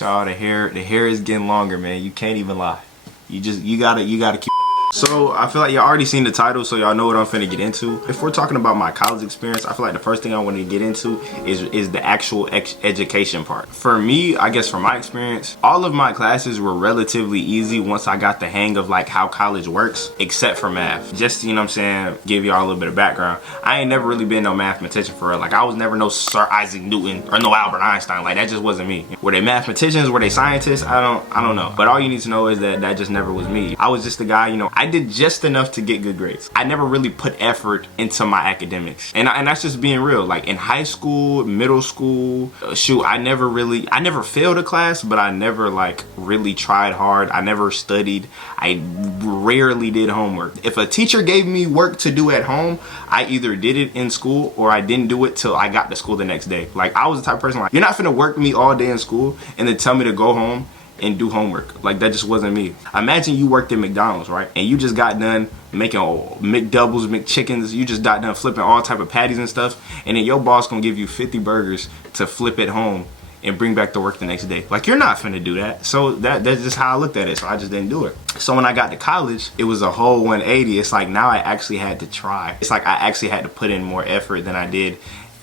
Y'all, the hair is getting longer, man. You can't even lie. You gotta keep. So I feel like y'all already seen the title, so y'all know what I'm finna get into. If we're talking about my college experience, I feel like the first thing I want to get into is the actual education part. For me, I guess from my experience, all of my classes were relatively easy once I got the hang of like how college works, except for math. Just, you know what I'm saying, give y'all a little bit of background. I ain't never really been no mathematician for real. Like I was never no Sir Isaac Newton or no Albert Einstein. Like that just wasn't me. Were they mathematicians? Were they scientists? I don't know. But all you need to know is that just never was me. I was just the guy, you know, I did just enough to get good grades. I never really put effort into my academics. And that's just being real. Like in high school, middle school, shoot, I never failed a class, but I never like really tried hard. I never studied. I rarely did homework. If a teacher gave me work to do at home, I either did it in school or I didn't do it till I got to school the next day. Like I was the type of person like, you're not finna work me all day in school and then tell me to go home and do homework. Like that just wasn't me. Imagine you worked at McDonald's, right? And you just got done making McDoubles, McChickens, you just got done flipping all type of patties and stuff, and then your boss gonna give you 50 burgers to flip at home and bring back to work the next day. Like you're not finna do that. So that's just how I looked at it. So I just didn't do it. So when I got to college, it was a whole 180. It's like now I actually had to try. It's like I actually had to put in more effort than I did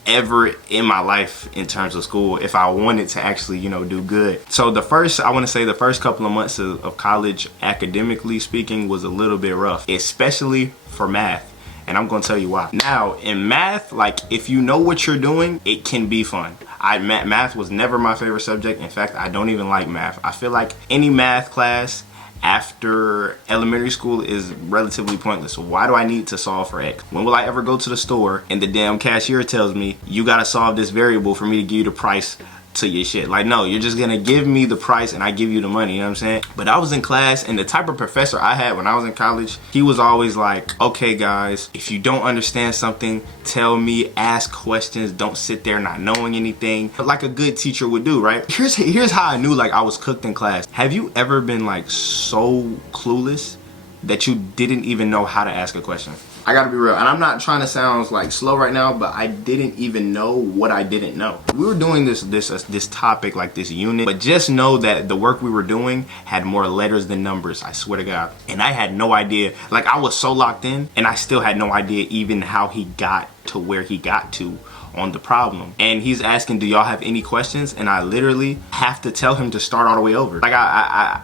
ever in my life in terms of school if I wanted to actually, you know, do good. So the first couple of months of college, academically speaking, was a little bit rough, especially for math. And I'm gonna tell you why. Now in math, like if you know what you're doing, it can be fun. Math was never my favorite subject. In fact, I don't even like math. I feel like any math class after elementary school is relatively pointless. So why do I need to solve for X? When will I ever go to the store and the damn cashier tells me you gotta solve this variable for me to give you the price to your shit? Like no, you're just gonna give me the price and I give you the money, you know what I'm saying? But I was in class and the type of professor I had when I was in college, he was always like, okay guys, if you don't understand something, tell me, ask questions, don't sit there not knowing anything, like a good teacher would do, right? Here's how I knew like I was cooked in class. Have you ever been like so clueless that you didn't even know how to ask a question? I gotta be real, and I'm not trying to sound like slow right now, but I didn't even know what I didn't know. We were doing this topic, like this unit, but just know that the work we were doing had more letters than numbers, I swear to God. And I had no idea, like I was so locked in, and I still had no idea even how he got to where he got to on the problem. And he's asking, do y'all have any questions? And I literally have to tell him to start all the way over. Like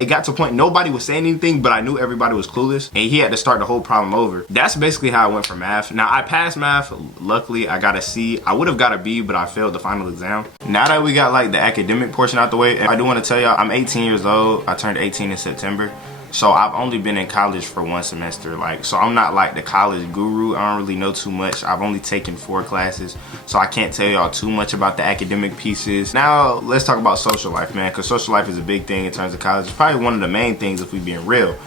it got to a point nobody was saying anything, but I knew everybody was clueless and he had to start the whole problem over. That's basically how I went for math. Now I passed math, luckily I got a C. I would have got a B, but I failed the final exam. Now that we got like the academic portion out the way, I do want to tell y'all I'm 18 years old. I turned 18 in September. So I've only been in college for 1 semester, like, so I'm not like the college guru. I don't really know too much. I've only taken 4 classes, so I can't tell y'all too much about the academic pieces. Now let's talk about social life, man, because social life is a big thing in terms of college. It's probably one of the main things if we being real.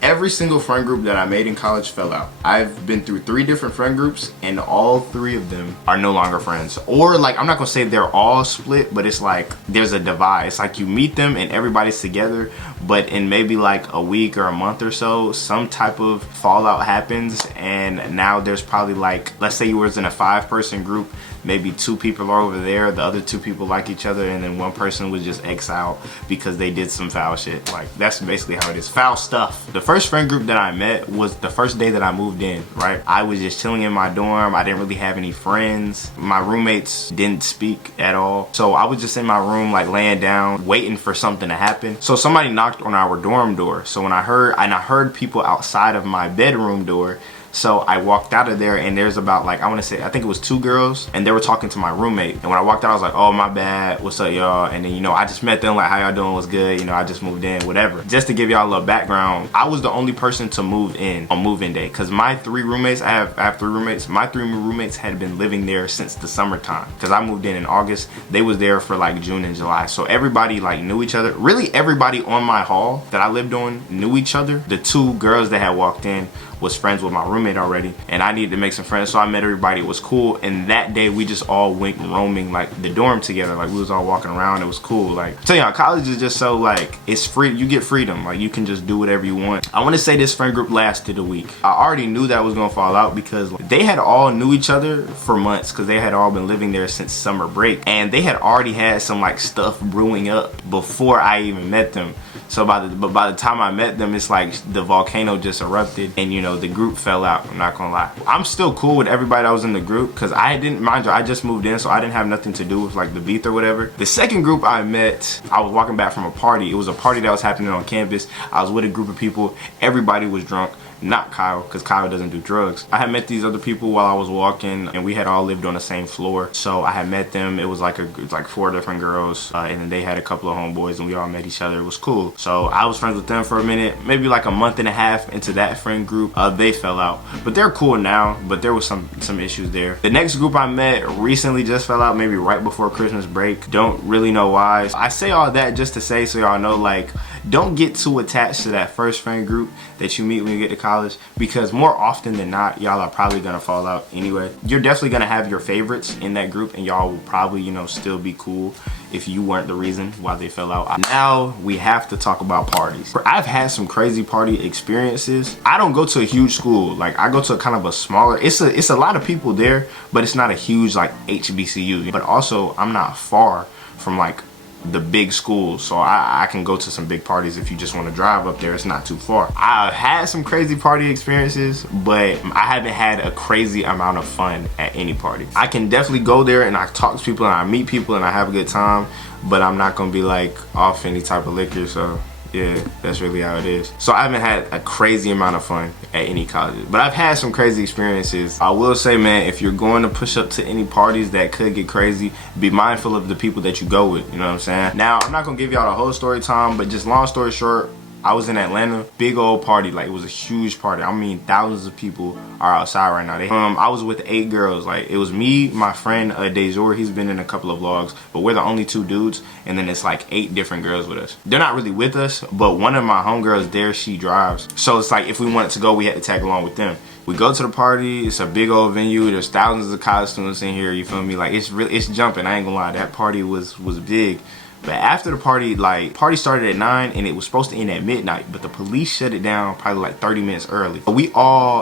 Every single friend group that I made in college fell out. I've been through 3 different friend groups and all 3 of them are no longer friends. Or like, I'm not gonna say they're all split, but it's like there's a divide. It's like you meet them and everybody's together, but in maybe like a week or a month or so, some type of fallout happens, and now there's probably like, let's say you was in a 5-person group, maybe 2 people are over there, the other 2 people like each other, and then 1 person was just exiled because they did some foul shit. Like that's basically how it is. Foul stuff. The first friend group that I met was the first day that I moved in, right? I was just chilling in my dorm. I didn't really have any friends. My roommates didn't speak at all. So I was just in my room like laying down waiting for something to happen. So somebody knocked on our dorm door. So when I heard people outside of my bedroom door. So I walked out of there and there's about like, I think it was 2 girls and they were talking to my roommate. And when I walked out, I was like, oh, my bad. What's up, y'all? And then, you know, I just met them like, how y'all doing? What's good? You know, I just moved in, whatever. Just to give y'all a little background, I was the only person to move in on move-in day because my 3 roommates, I have 3 roommates. My 3 roommates had been living there since the summertime because I moved in August. They was there for like June and July. So everybody like knew each other. Really everybody on my hall that I lived on knew each other. The 2 girls that had walked in was friends with my roommate already, and I needed to make some friends, so I met everybody. It was cool, and that day we just all went roaming like the dorm together. Like we was all walking around. It was cool. Like I tell y'all, college is just so like, it's free. You get freedom. Like you can just do whatever you want. I want to say this friend group lasted a week. I already knew that was gonna fall out because they had all knew each other for months, because they had all been living there since summer break, and they had already had some like stuff brewing up before I even met them. So by the time I met them, it's like the volcano just erupted, and you know, the group fell out. I'm not gonna lie. I'm still cool with everybody that was in the group, because I didn't, mind you, I just moved in, so I didn't have nothing to do with like the beat or whatever. The second group I met, I was walking back from a party. It was a party that was happening on campus. I was with a group of people. Everybody was drunk. Not Kyle, because Kyle doesn't do drugs. I had met these other people while I was walking, and we had all lived on the same floor. So I had met them. It was like like 4 different girls, and then they had a couple of homeboys, and we all met each other. It was cool. So I was friends with them for a minute, maybe like a month and a half into that friend group. They fell out, but they're cool now. But there was some issues there. The next group I met recently just fell out, maybe right before Christmas break. Don't really know why. I say all that just to say, so y'all know, like, don't get too attached to that first friend group that you meet when you get to college, because more often than not, y'all are probably gonna fall out anyway. You're definitely gonna have your favorites in that group, and y'all will probably, you know, still be cool if you weren't the reason why they fell out. Now we have to talk about parties. I've had some crazy party experiences. I don't go to a huge school. Like I go to a kind of a smaller, it's a lot of people there, but it's not a huge like HBCU. But also I'm not far from like the big schools, so I can go to some big parties. If you just want to drive up there, it's not too far. I've had some crazy party experiences, but I haven't had a crazy amount of fun at any party. I can definitely go there and I talk to people and I meet people and I have a good time, but I'm not gonna be like off any type of liquor. So yeah, that's really how it is. So I haven't had a crazy amount of fun at any college, but I've had some crazy experiences. I will say, man, if you're going to push up to any parties that could get crazy, be mindful of the people that you go with, you know what I'm saying? Now, I'm not gonna give y'all the whole story time, but just long story short, I was in Atlanta, big old party, like it was a huge party. I mean, thousands of people are outside right now. I was with 8 girls. Like it was me, my friend Dejor, he's been in a couple of vlogs, but we're the only 2 dudes, and then it's like 8 different girls with us. They're not really with us, but one of my homegirls there, she drives. So it's like if we wanted to go, we had to tag along with them. We go to the party, it's a big old venue, there's thousands of college students in here, you feel me? Like it's jumping, I ain't gonna lie, that party was big. But after the party, like, party started at 9 and it was supposed to end at midnight, but the police shut it down probably like 30 minutes early. But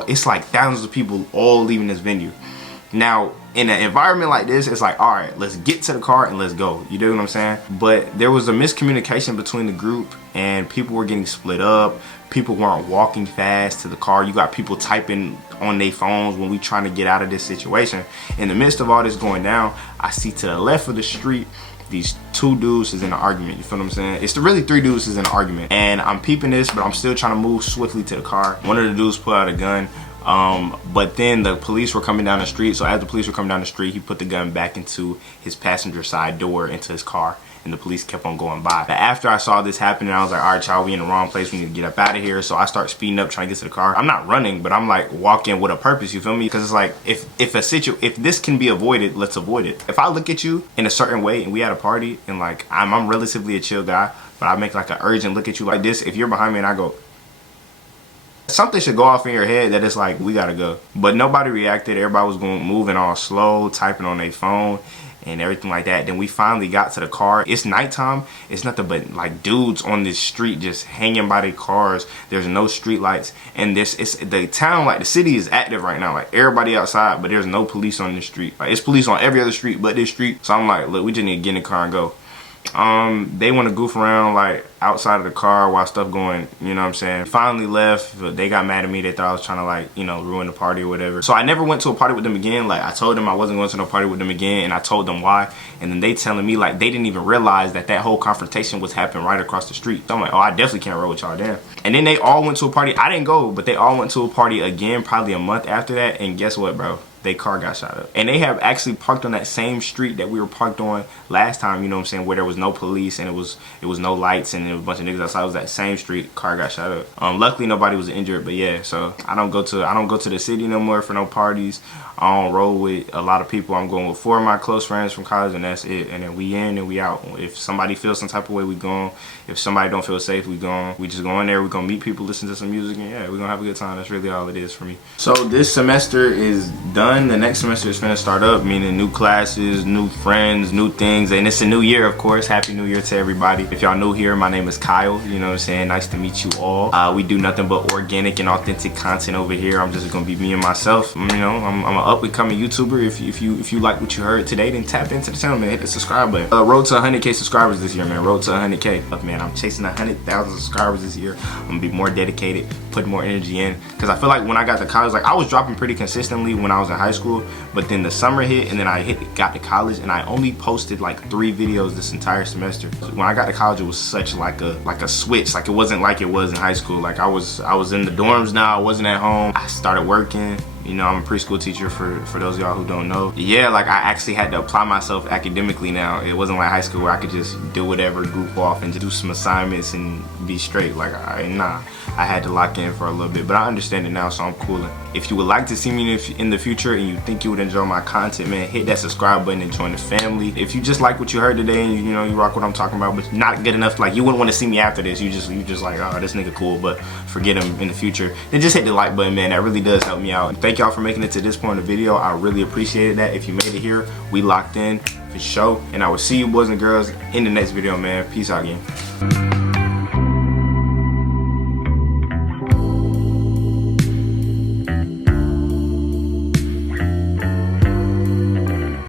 it's like thousands of people all leaving this venue. Now, in an environment like this, it's like, all right, let's get to the car and let's go. You know what I'm saying? But there was a miscommunication between the group and people were getting split up. People weren't walking fast to the car. You got people typing on their phones when we trying to get out of this situation. In the midst of all this going down, I see to the left of the street, these 2 dudes is in an argument. You feel what I'm saying? It's really 3 dudes is in an argument, and I'm peeping this, but I'm still trying to move swiftly to the car. One of the dudes pulled out a gun, but then the police were coming down the street. So as the police were coming down the street, he put the gun back into his passenger side door into his car, and the police kept on going by. But after I saw this happening, I was like, all right, y'all, we in the wrong place. We need to get up out of here. So I start speeding up, trying to get to the car. I'm not running, but I'm like walking with a purpose. You feel me? Because it's like, if this can be avoided, let's avoid it. If I look at you in a certain way and we at a party and like I'm relatively a chill guy, but I make like an urgent look at you like this, if you're behind me and I go, something should go off in your head that it's like, we gotta go. But nobody reacted. Everybody was moving all slow, typing on their phone and everything like that. Then we finally got to the car. It's nighttime. It's nothing but like dudes on this street just hanging by their cars. There's no street lights, and the town, like the city is active right now. Like everybody outside, but there's no police on the street. Like it's police on every other street but this street. So I'm like, look, we just need to get in the car and go. They want to goof around like outside of the car while stuff going, you know what I'm saying? Finally left. They got mad at me. They thought I was trying to like, you know, ruin the party or whatever. So I never went to a party with them again. Like I told them I wasn't going to no party with them again, and I told them why. And then they telling me like they didn't even realize that whole confrontation was happening right across the street. So I'm like, oh, I definitely can't roll with y'all, damn. And then they all went to a party. I didn't go, but they all went to a party again probably a month after that. And guess what, bro? their car got shot up. And they have actually parked on that same street that we were parked on last time, you know what I'm saying, where there was no police and it was no lights and there was a bunch of niggas outside. It was that same street, car got shot up. Luckily nobody was injured, but yeah, so I don't go to the city no more for no parties. I don't roll with a lot of people. I'm going with 4 of my close friends from college, and that's it. And then we in and we out. If somebody feels some type of way, we gone. If somebody don't feel safe, we gone. We just go in there, we gonna meet people, listen to some music, and yeah, we gonna have a good time. That's really all it is for me. So this semester is done. The next semester is finna start up, meaning new classes, new friends, new things, and it's a new year, of course. Happy New Year to everybody. If y'all new here, my name is Kyle. You know what I'm saying? Nice to meet you all. We do nothing but organic and authentic content over here. I'm just gonna be me and myself. You know, I'm an up and coming YouTuber. If you like what you heard today, then tap into the channel, man. Hit the subscribe button. Road to 100K subscribers this year, man. Road to 100K. Look, man, I'm chasing 100,000 subscribers this year. I'm gonna be more dedicated, put more energy in, because I feel like when I got to college, like I was dropping pretty consistently when I was in high school, but then the summer hit and then I got to college and I only posted like 3 videos this entire semester. When I got to college, it was such like a switch. Like it wasn't like it was in high school. Like I was in the dorms now. I wasn't at home. I started working. You know, I'm a preschool teacher for those of y'all who don't know. Yeah, like I actually had to apply myself academically now. It wasn't like high school where I could just do whatever, goof off and just do some assignments and be straight. Like nah, I had to lock in for a little bit, but I understand it now, so I'm cooling. If you would like to see me in the future and you think you would enjoy my content, man, hit that subscribe button and join the family. If you just like what you heard today and you know you rock what I'm talking about, but not good enough, like you wouldn't want to see me after this, you just like, oh, this nigga cool, but forget him in the future, then just hit the like button, man. That really does help me out. And thank y'all for making it to this point of the video. I really appreciated that. If you made it here, we locked in for sure, and I will see you boys and girls in the next video, man. Peace out, gang.